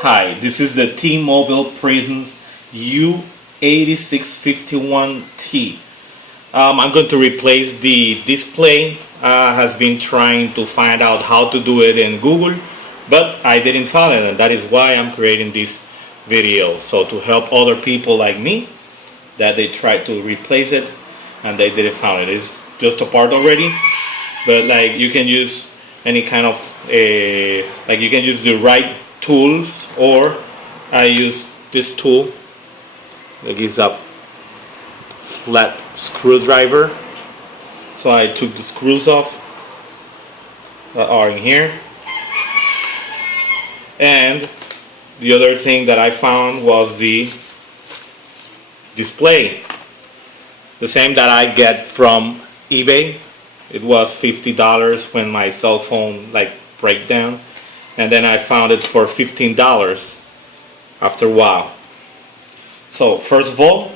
Hi, this is the T-Mobile Prince U8651T. I'm going to replace the display. Has been trying to find out how to do it in Google, but I didn't find it, and that is why I'm creating this video. So to help other people like me that they tried to replace it and they didn't find it. It's just a part already, but like you can use any kind of like you can use the right tools, or I use this tool that gives up flat screwdriver. So I took the screws off that are in here, and the other thing that I found was the display, the same that I get from eBay. It was $50 when my cell phone like break down, and then I found it for $15 after a while. So first of all,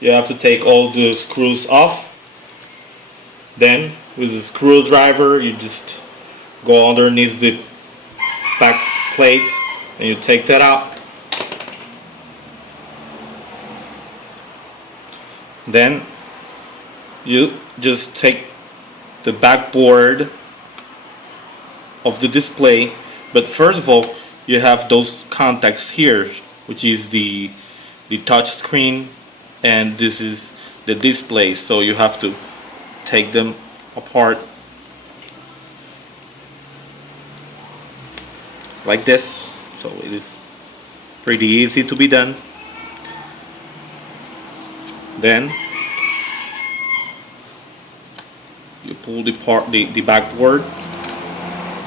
you have to take all the screws off. Then with the screwdriver you just go underneath the back plate and you take that out. Then you just take the backboard of the display, but first of all you have those contacts here, which is the touch screen, and this is the display, so you have to take them apart like this. So it is pretty easy to be done. Then you pull the backboard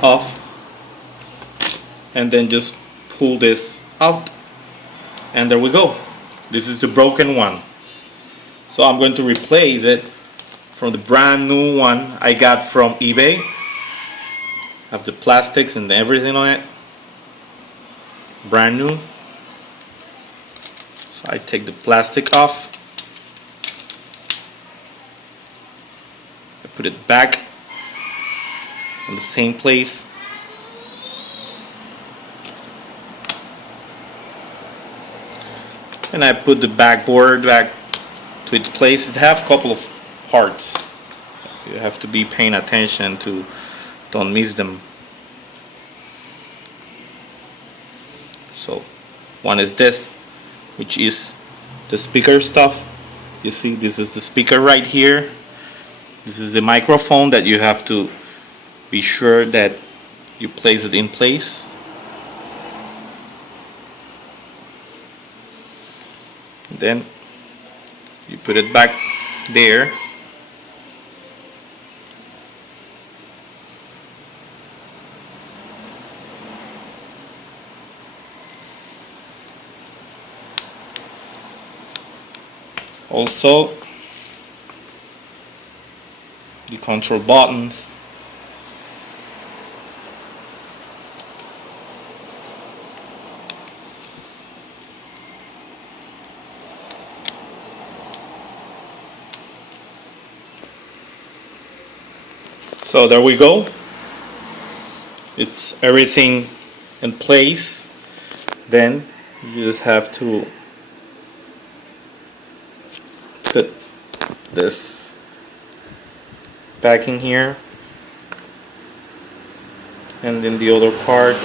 off, and then just pull this out, and there we go. This is the broken one. So I'm going to replace it from the brand new one I got from eBay. Have the plastics and everything on it, brand new. So I take the plastic off, I put it back in the same place, and I put the backboard back to its place. It have a couple of parts. You have to be paying attention to don't miss them. So one is this, which is the speaker stuff. You see, this is the speaker right here. This is the microphone that you have to be sure that you place it in place. Then you put it back there. Also, the control buttons. So there we go. It's everything in place. Then you just have to put this back in here, and then the other part.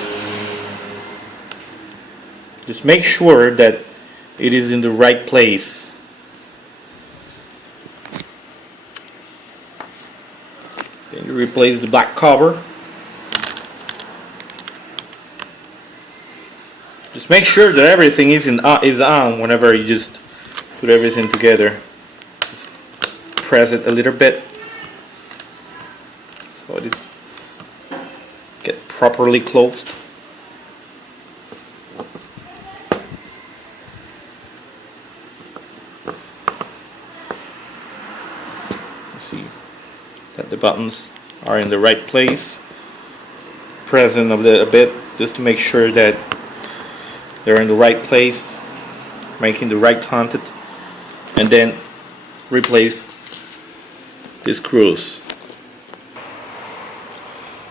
Just make sure that it is in the right place. Then you replace the black cover. Just make sure that everything is on whenever you just put everything together. Just press it a little bit so it is get properly closed. See that the buttons are in the right place. Press them a little bit just to make sure that they're in the right place, making the right contact, and then replace the screws.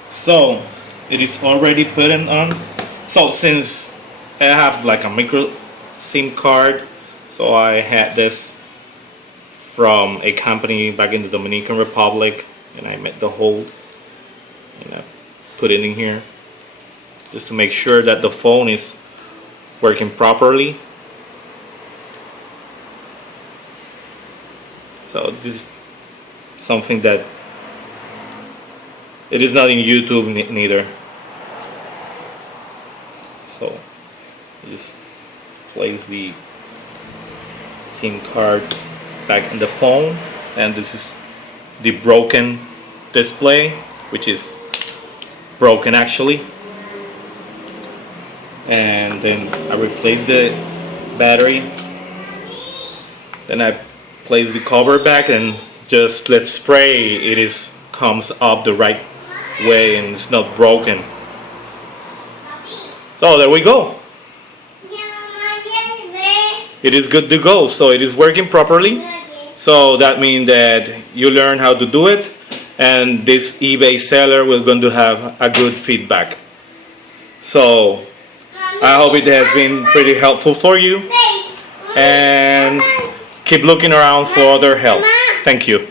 So it is already put on. So since I have like a micro SIM card, so I had this from a company back in the Dominican Republic, and I made the hole and I put it in here just to make sure that the phone is working properly. So this is something that it is not in YouTube neither. So just place the SIM card back in the phone, and this is the broken display, which is broken actually. And then I replace the battery, then I place the cover back and just let spray. It is comes up the right way and it's not broken. So there we go. It is good to go. So it is working properly. So that means that you learn how to do it, and this eBay seller will going to have a good feedback. So I hope it has been pretty helpful for you, and keep looking around for other helps. Thank you.